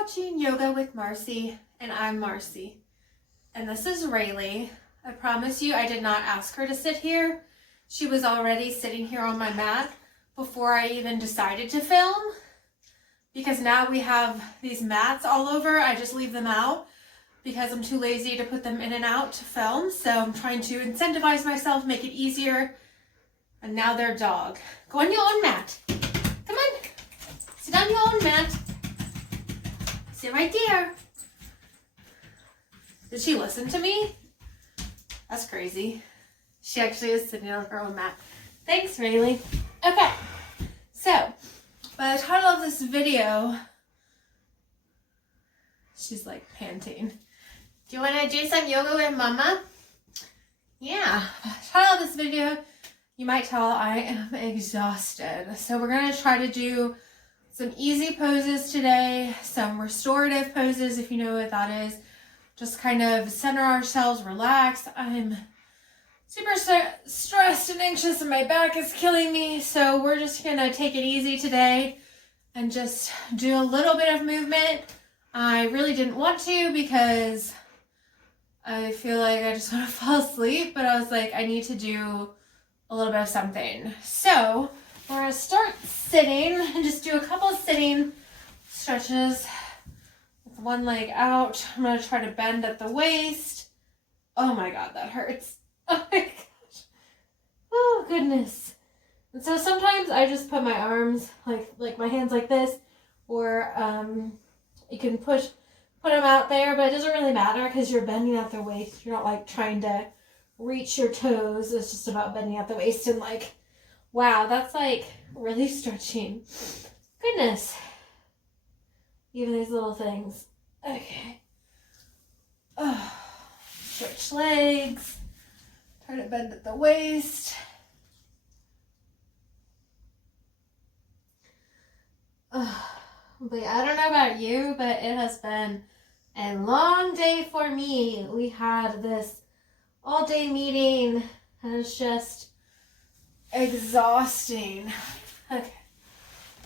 watching Yoga with Marcie, and I'm Marcie. And this is Rayleigh. I promise you I did not ask her to sit here. She was already sitting here on my mat before I even decided to film. Because now we have these mats all over. I just leave them out because I'm too lazy to put them in and out to film. So I'm trying to incentivize myself, make it easier. And now they're dog. Go on your own mat. Come on. Sit on your own mat. Sit right there. Did she listen to me? That's crazy. She actually is sitting on her own mat. Thanks, Rayleigh. Okay. So, by the title of this video, she's like panting. Do you want to do some yoga with Mama? Yeah. By the title of this video, you might tell I am exhausted. So we're going to try to do some easy poses today, some restorative poses, if you know what that is. Just kind of center ourselves, relax. I'm super stressed and anxious and my back is killing me. So we're just going to take it easy today and just do a little bit of movement. I really didn't want to because I feel like I just want to fall asleep, but I was like, I need to do a little bit of something. So we're going to start sitting and just do a couple of sitting stretches with one leg out. I'm going to try to bend at the waist. Oh my God, that hurts. Oh my gosh. Oh goodness. And so sometimes I just put my arms, like my hands like this, or you can put them out there, but it doesn't really matter because you're bending at the waist. You're not like trying to reach your toes. It's just about bending at the waist and like, wow, that's like really stretching. Goodness. Even these little things. Okay. Oh, stretch legs. Try to bend at the waist. But I don't know about you, but it has been a long day for me. We had this all-day meeting and it's just exhausting. Okay.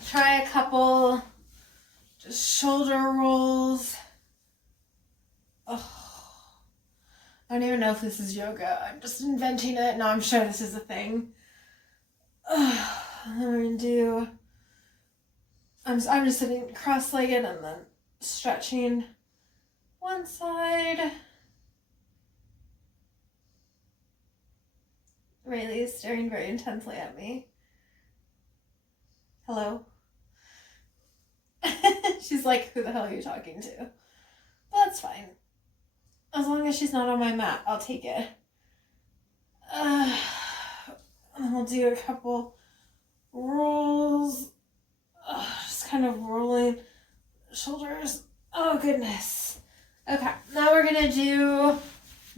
Try a couple just shoulder rolls. Oh. I don't even know if this is yoga. I'm just inventing it. No, I'm sure this is a thing. I'm going to do... I'm just sitting cross-legged and then stretching one side. Rayleigh is staring very intensely at me. Hello? She's like, who the hell are you talking to? But that's fine. As long as she's not on my mat, I'll take it. And we'll do a couple rolls. Just kind of rolling shoulders. Oh, goodness. Okay, now we're going to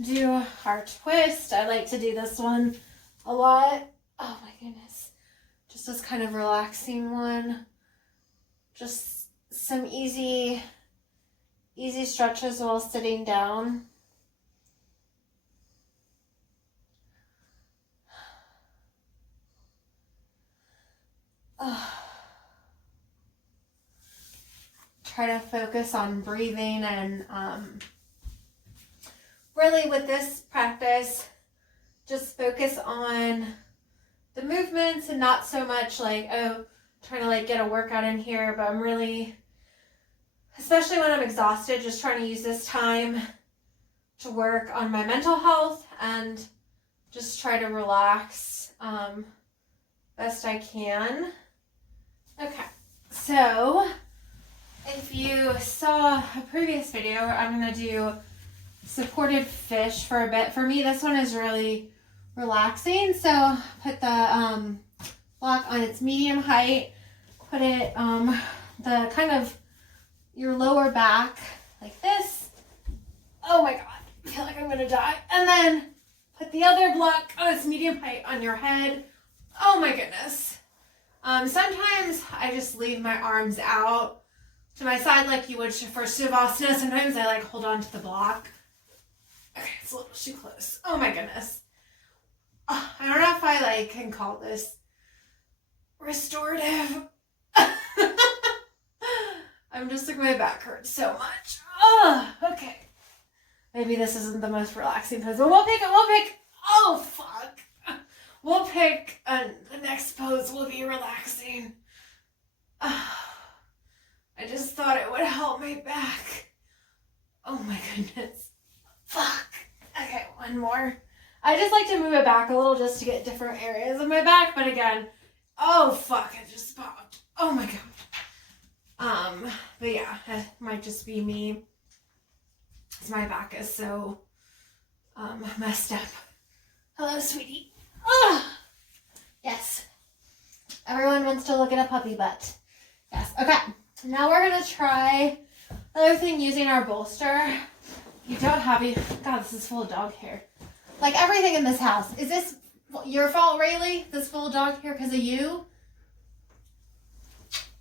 do our twist. I like to do this one a lot. Oh, my goodness. Just this kind of relaxing one. Just some easy stretches while sitting down. Try to focus on breathing and really with this practice, just focus on the movements and not so much like, oh, trying to like get a workout in here, but I'm really, especially when I'm exhausted, just trying to use this time to work on my mental health and just try to relax best I can. Okay, so if you saw a previous video, I'm going to do supported fish for a bit. For me, this one is really relaxing. So put the block on its medium height, put it the kind of your lower back like this. Oh my God, I feel like I'm gonna die. And then put the other block on its medium height on your head. Oh my goodness. Sometimes I just leave my arms out to my side like you would for Shavasana. Sometimes I like hold on to the block. Okay, it's a little too close. Oh my goodness. I don't know if I like can call this restorative. I'm just like, my back hurts so much. Oh, okay. Maybe this isn't the most relaxing pose, but we'll pick. Oh, fuck. We'll pick, the next pose will be relaxing. Oh, I just thought it would help my back. Oh my goodness. Fuck. Okay, one more. I just like to move it back a little just to get different areas of my back, but again, oh fuck, it just popped. Oh my god. But yeah, it might just be me. Because my back is so, messed up. Hello, sweetie. Ugh. Yes. Everyone wants to look at a puppy butt. Yes. Okay. Now we're going to try another thing using our bolster. You don't have you. God, this is full of dog hair. Like everything in this house. Is this your fault, Rayleigh? This full of dog hair because of you?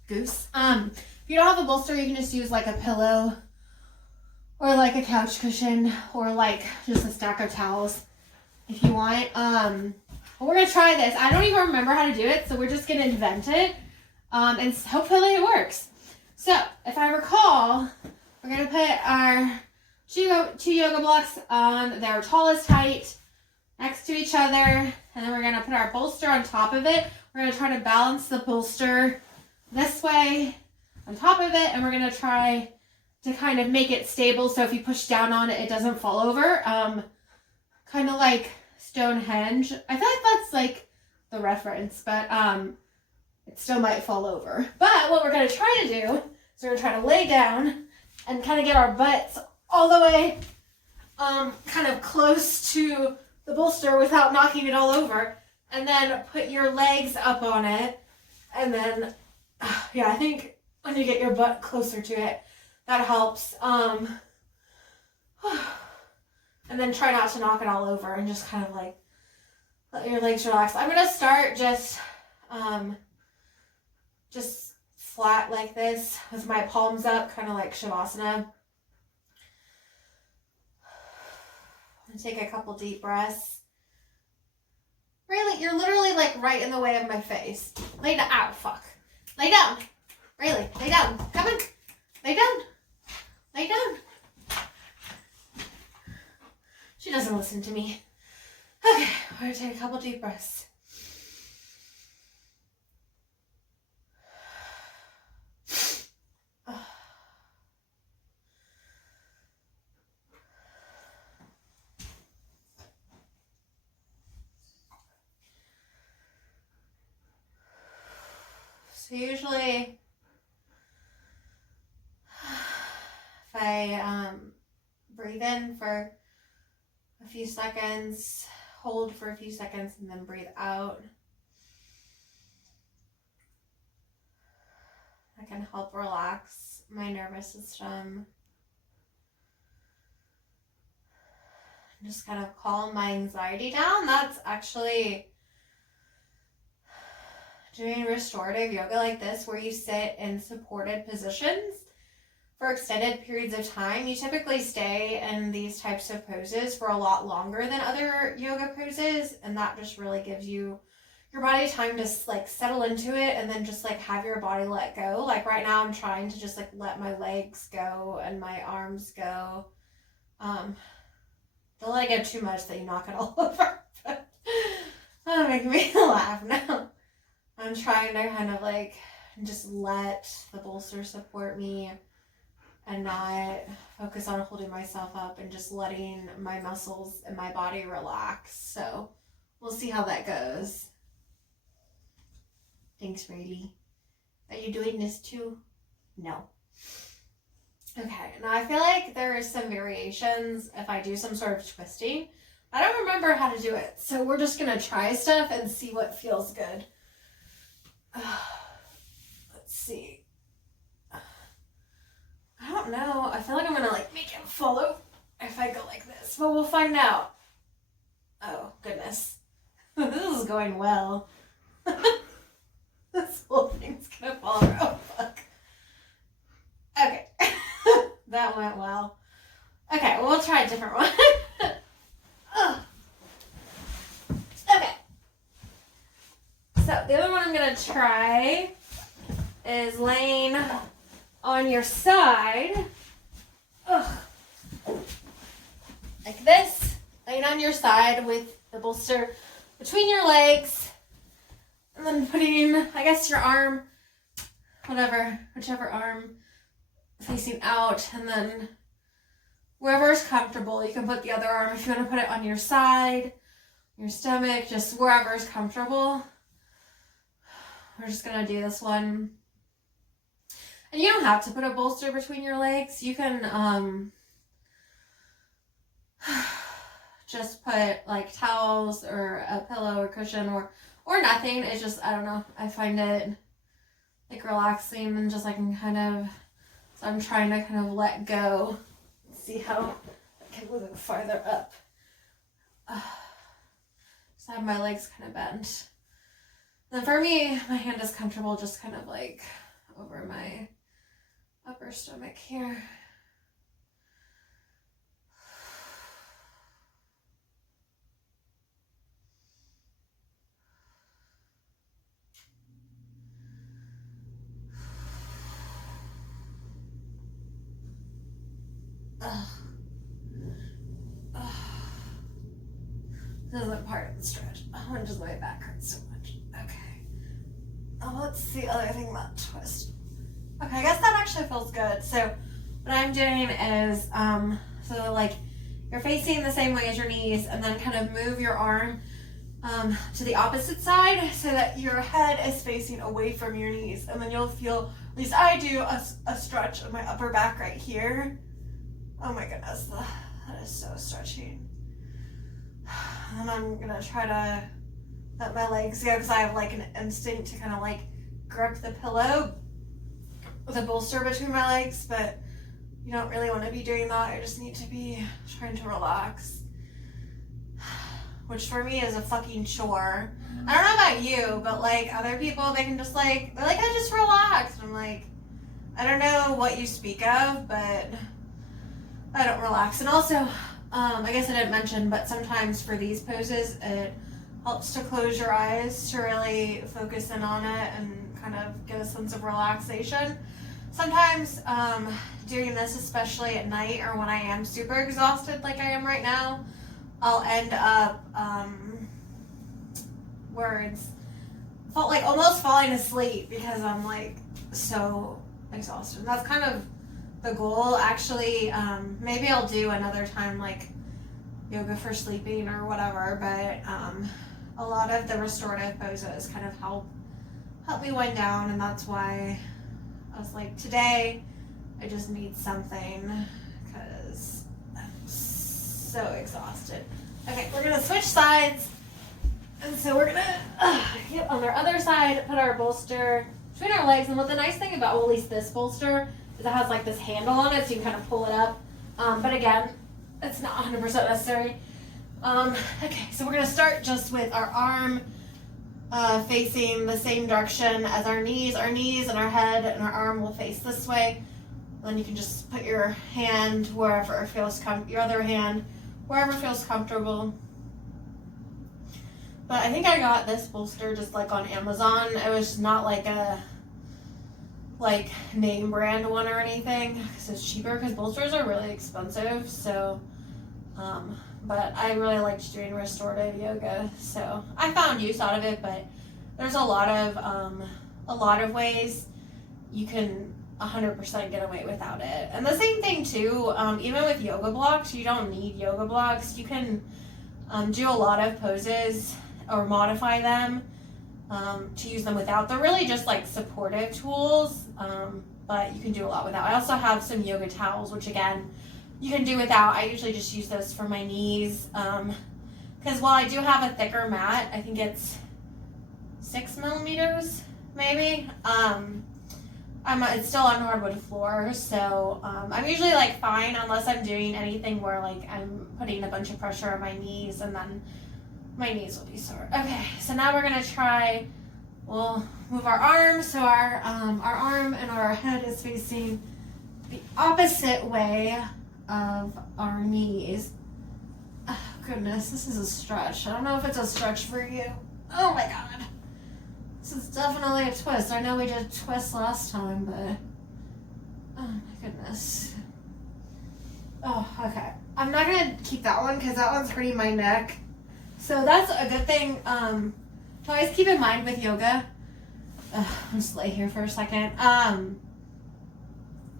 Goose. If you don't have a bolster, you can just use like a pillow or like a couch cushion or like just a stack of towels if you want. We're going to try this. I don't even remember how to do it, so we're just going to invent it. And hopefully it works. So, if I recall, we're going to put our two yoga blocks on their tallest height next to each other. And then we're going to put our bolster on top of it. We're going to try to balance the bolster this way on top of it. And we're going to try to kind of make it stable so if you push down on it, it doesn't fall over. Kind of like Stonehenge. I feel like that's like the reference, but it still might fall over. But what we're going to try to do is we're going to try to lay down and kind of get our butts all the way kind of close to the bolster without knocking it all over. And then put your legs up on it. And then, yeah, I think when you get your butt closer to it, that helps. And then try not to knock it all over and just kind of like let your legs relax. I'm going to start just flat like this with my palms up, kind of like Shavasana. I'm going to take a couple deep breaths. Rayleigh, you're literally like right in the way of my face. Lay down. Ow, fuck. Lay down. Rayleigh, lay down. Come on. Lay down. Lay down. She doesn't listen to me. Okay, we're going to take a couple deep breaths. So usually, if I breathe in for a few seconds, hold for a few seconds, and then breathe out, that can help relax my nervous system. Just kind of calm my anxiety down. That's actually doing restorative yoga like this, where you sit in supported positions for extended periods of time. You typically stay in these types of poses for a lot longer than other yoga poses, and that just really gives you your body time to like settle into it and then just like have your body let go. Like right now I'm trying to just like let my legs go and my arms go. Don't let it go too much that you knock it all over. But that'll make me laugh now. I'm trying to kind of like just let the bolster support me and not focus on holding myself up and just letting my muscles and my body relax. So we'll see how that goes. Thanks, Rayleigh. Are you doing this too? No. Okay, now I feel like there are some variations if I do some sort of twisting. I don't remember how to do it, so we're just going to try stuff and see what feels good. Let's see. I don't know. I feel like I'm going to like make him follow if I go like this, but we'll find out. Oh, goodness. This is going well. This whole thing's going to fall over. Oh, fuck. Okay. That went well. Okay, well, we'll try a different one. Okay. So the other one I'm going to try is laying on your side. Ugh. Like this, laying on your side with the bolster between your legs, and then putting, I guess, your arm, whichever arm facing out, and then wherever is comfortable, you can put the other arm if you want to put it on your side, your stomach, just wherever is comfortable. We're just going to do this one. And you don't have to put a bolster between your legs. You can just put like towels or a pillow or cushion or nothing. It's just, I don't know, I find it like relaxing and just like kind of, so I'm trying to kind of let go. See how I can move it farther up. So I have my legs kind of bent. Then for me, my hand is comfortable just kind of like over my upper stomach here. This isn't part of the stretch. Oh, just my back hurts so much. Okay. Oh, let's see the other thing about twist. Okay, I guess that actually feels good. So what I'm doing is, so like you're facing the same way as your knees, and then kind of move your arm to the opposite side so that your head is facing away from your knees. And then you'll feel, at least I do, a stretch of my upper back right here. Oh my goodness, that is so stretching. And I'm gonna try to let my legs go because I have like an instinct to kind of like grip the pillow with a bolster between my legs, but you don't really want to be doing that. I just need to be trying to relax, which for me is a fucking chore. I don't know about you, but like other people, they can just like, they're like, I just relaxed. I'm like, I don't know what you speak of, but I don't relax. And also, I guess I didn't mention, but sometimes for these poses, it helps to close your eyes to really focus in on it and kind of get a sense of relaxation. Sometimes doing this, especially at night or when I am super exhausted like I am right now, I'll end up almost falling asleep because I'm like so exhausted. And that's kind of the goal. Actually, maybe I'll do another time like yoga for sleeping or whatever, but a lot of the restorative poses kind of help me wind down, and that's why I was like, today I just need something because I'm so exhausted. Okay, we're gonna switch sides, and so we're gonna get on our other side, put our bolster between our legs. And what the nice thing about, well, at least this bolster, is it has like this handle on it, so you can kind of pull it up. But again, it's not 100% necessary. Okay, so we're gonna start just with our arm facing the same direction as our knees. Our knees and our head and our arm will face this way. Then you can just put your hand wherever it feels your other hand wherever feels comfortable. But I think I got this bolster just like on Amazon. It was not like a name brand one or anything, because it's cheaper, because bolsters are really expensive. So but I really liked doing restorative yoga, so I found use out of it. But there's a lot of ways you can 100% get away without it. And the same thing too, even with yoga blocks, you don't need yoga blocks. You can do a lot of poses or modify them to use them without. They're really just like supportive tools, but you can do a lot without. I also have some yoga towels, which again, you can do without. I usually just use those for my knees, because while I do have a thicker mat, I think it's 6 millimeters maybe, it's still on hardwood floor, so I'm usually like fine unless I'm doing anything where like I'm putting a bunch of pressure on my knees, and then my knees will be sore. Okay, so now we're gonna try, we'll move our arms so our arm and our head is facing the opposite way of our knees. Oh, goodness, this is a stretch. I don't know if it's a stretch for you. Oh my god. This is definitely a twist. I know we did twist last time, but Oh my goodness. Oh, okay. I'm not gonna keep that one because that one's hurting my neck. So that's a good thing. To always keep in mind with yoga. I'll just lay here for a second.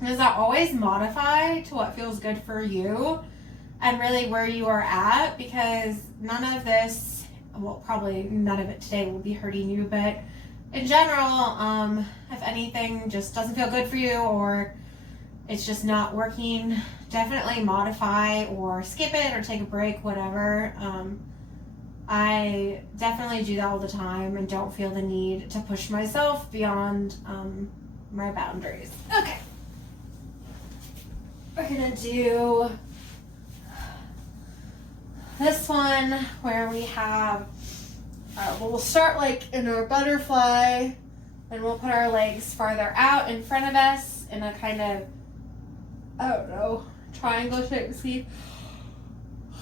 Is that always modify to what feels good for you and really where you are at, because none of this, well, probably none of it today will be hurting you, but in general, if anything just doesn't feel good for you or it's just not working, definitely modify or skip it or take a break, whatever. I definitely do that all the time and don't feel the need to push myself beyond my boundaries. Okay. We're gonna do this one where we have, we'll start like in our butterfly and we'll put our legs farther out in front of us in a kind of, I don't know, triangle shape. See?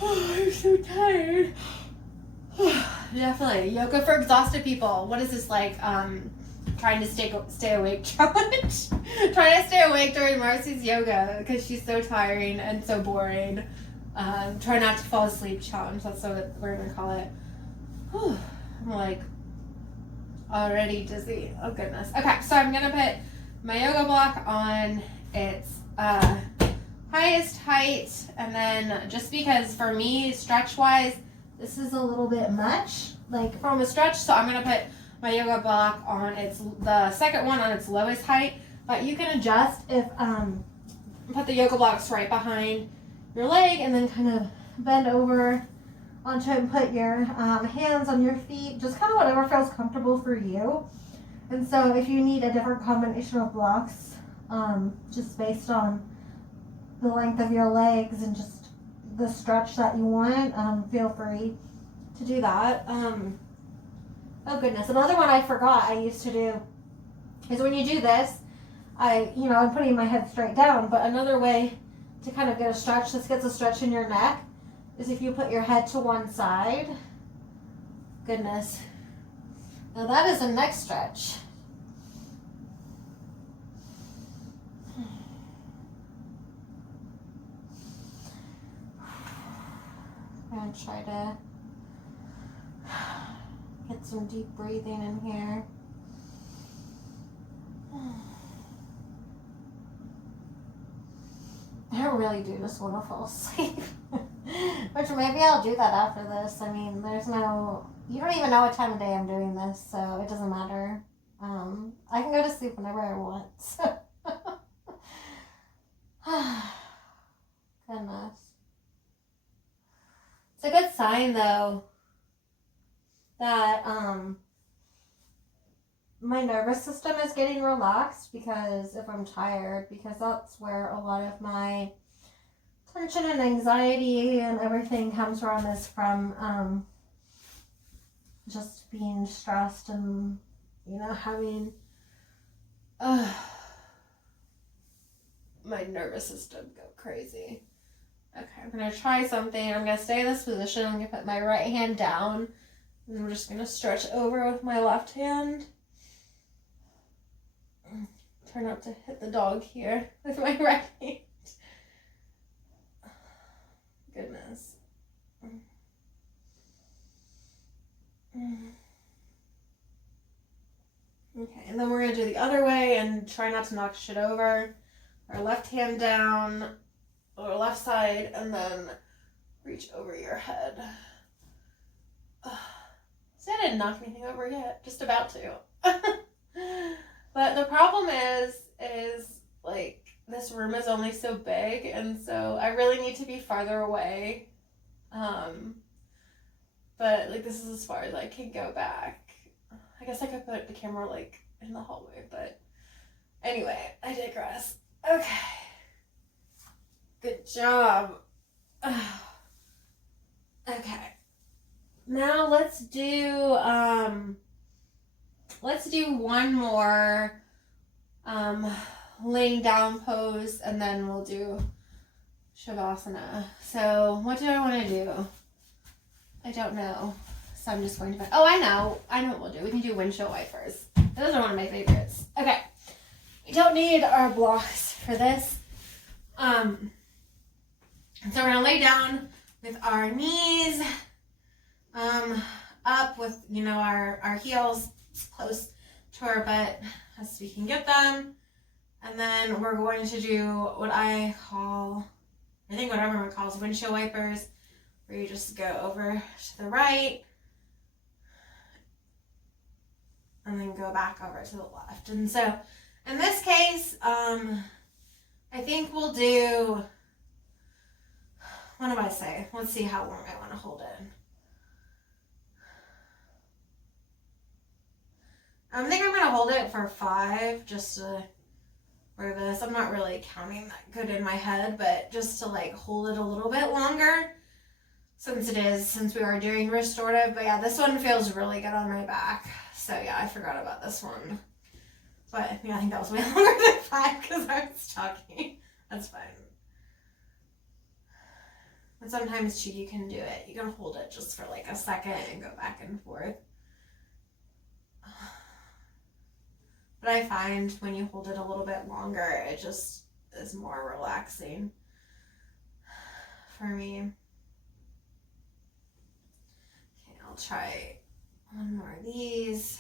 Oh, I'm so tired. Definitely. Yoga for exhausted people. What is this, like, trying to stay awake challenge? Trying to stay awake during Marcie's yoga because she's so tiring and so boring. Try not to fall asleep challenge. That's what we're going to call it. Whew. I'm like already dizzy. Oh goodness. Okay, so I'm going to put my yoga block on its highest height, and then just because for me, stretch wise, this is a little bit much, like from a stretch, so I'm going to put my yoga block on the second one on its lowest height, but you can adjust if, put the yoga blocks right behind your leg and then kind of bend over onto it and put your hands on your feet, just kind of whatever feels comfortable for you. And so if you need a different combination of blocks, just based on the length of your legs and just the stretch that you want, feel free to do that. Oh goodness, another one I forgot I used to do is when you do this, I'm putting my head straight down, but another way to kind of get a stretch, this gets a stretch in your neck, is if you put your head to one side. Goodness. Now that is a neck stretch. I'm going to try to get some deep breathing in here. I really do just want to fall asleep. Which maybe I'll do that after this. I mean, you don't even know what time of day I'm doing this, so it doesn't matter. I can go to sleep whenever I want. So. Goodness. It's a good sign, though, that my nervous system is getting relaxed, because if I'm tired, because that's where a lot of my tension and anxiety and everything comes from, is from just being stressed and, having my nervous system go crazy. Okay, I'm going to try something. I'm going to stay in this position. I'm going to put my right hand down, and I'm just going to stretch over with my left hand. Try not to hit the dog here with my right hand. Goodness. Okay, and then we're going to do the other way and try not to knock shit over. Our left hand down, or left side, and then reach over your head. See, I didn't knock anything over yet. Just about to. But the problem is like, this room is only so big, and so I really need to be farther away. But like, this is as far as I can go back. I guess I could put the camera like in the hallway, but anyway, I digress. Okay. Good job. Okay. Now let's do one more laying down pose, and then we'll do Shavasana. So what do I want to do? I don't know. So I'm just going to I know what we'll do. We can do windshield wipers. Those are one of my favorites. Okay. we don't need our blocks for this. So we're gonna lay down with our knees up with, our heels as close to our butt as we can get them. And then we're going to do what I think what everyone calls windshield wipers, where you just go over to the right and then go back over to the left. And so in this case, I think we'll do, what do I say? Let's see how long I want to hold it. I think I'm going to hold it for 5 just to, for this. I'm not really counting that good in my head, but just to like hold it a little bit longer since we are doing restorative. But yeah, this one feels really good on my back. So yeah, I forgot about this one. But yeah, I think that was way longer than 5 because I was talking. That's fine. And sometimes too, you can do it. You can hold it just for like a second and go back and forth. But I find when you hold it a little bit longer, it just is more relaxing for me. Okay, I'll try one more of these.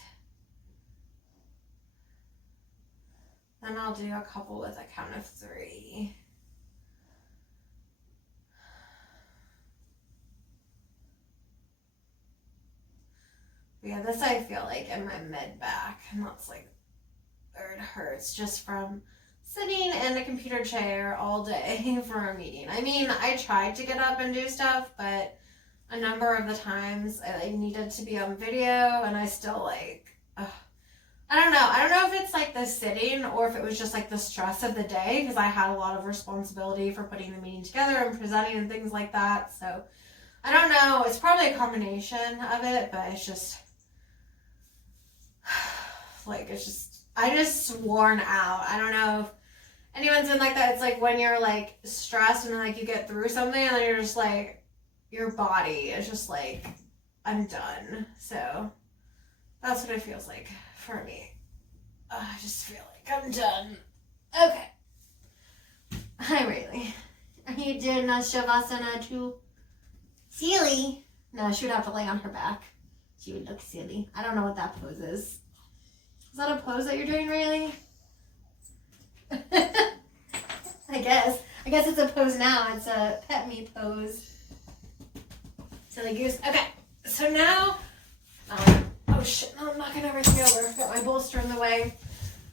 Then I'll do a couple with a count of 3. But yeah, this I feel like in my mid back, and that's like where it hurts just from sitting in a computer chair all day for a meeting. I mean, I tried to get up and do stuff, but a number of the times I needed to be on video, and I still I don't know if it's like the sitting or if it was just like the stress of the day, because I had a lot of responsibility for putting the meeting together and presenting and things like that. So I don't know, it's probably a combination of it, but it's just like, I just worn out. I don't know if anyone's been like that. It's like when you're like stressed and then like you get through something and then you're just like, your body is just like, I'm done. So that's what it feels like for me. I just feel like I'm done. Okay. Hi, Rayleigh. Are you doing a Shavasana too? Silly. No, she would have to lay on her back. She would look silly. I don't know what that pose is. Is that a pose that you're doing, Rayleigh? I guess it's a pose now. It's a pet me pose. Silly goose. Okay, so now, oh shit, no, I'm knocking everything over. I've got my bolster in the way.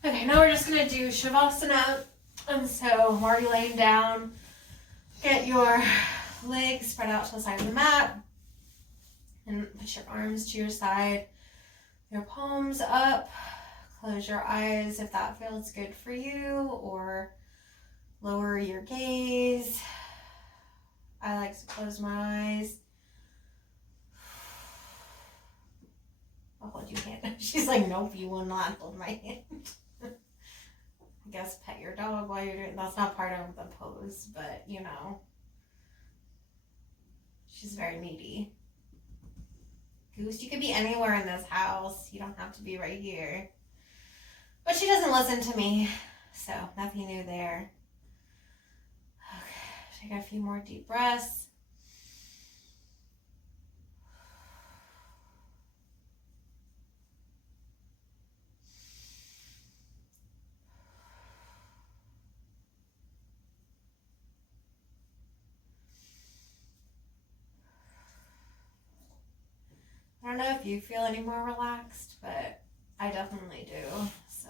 Okay, now we're just gonna do Shavasana. And so I'm already laying down. Get your legs spread out to the side of the mat. And put your arms to your side. Your palms up. Close your eyes if that feels good for you, or lower your gaze. I like to close my eyes. I'll hold your hand. She's like, nope, you will not hold my hand. I guess pet your dog while you're doing, that's not part of the pose, but you know. She's very needy. Goose, you could be anywhere in this house. You don't have to be right here. But she doesn't listen to me, so nothing new there. Okay, take a few more deep breaths. I don't know if you feel any more relaxed, but I definitely do. So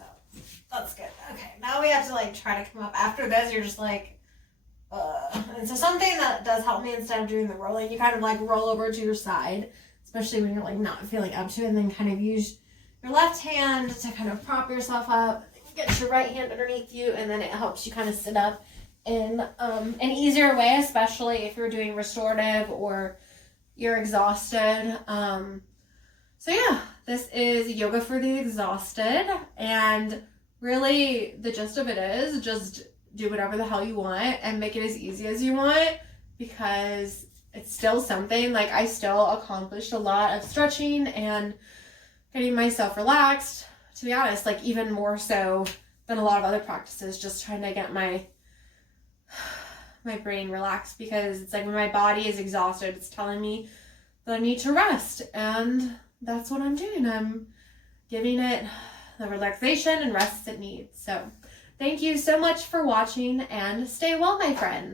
that's good. Okay, now we have to like try to come up. After this, you're just like, And so something that does help me, instead of doing the rolling, you kind of like roll over to your side, especially when you're like not feeling up to it, and then kind of use your left hand to kind of prop yourself up. Get your right hand underneath you, and then it helps you kind of sit up in an easier way, especially if you're doing restorative or you're exhausted. So yeah, this is yoga for the exhausted, and really the gist of it is just do whatever the hell you want and make it as easy as you want, because it's still something. Like, I still accomplished a lot of stretching and getting myself relaxed, to be honest, like even more so than a lot of other practices, just trying to get my brain relaxed, because it's like when my body is exhausted, it's telling me that I need to rest, and that's what I'm doing. I'm giving it the relaxation and rest it needs. So thank you so much for watching, and stay well, my friends.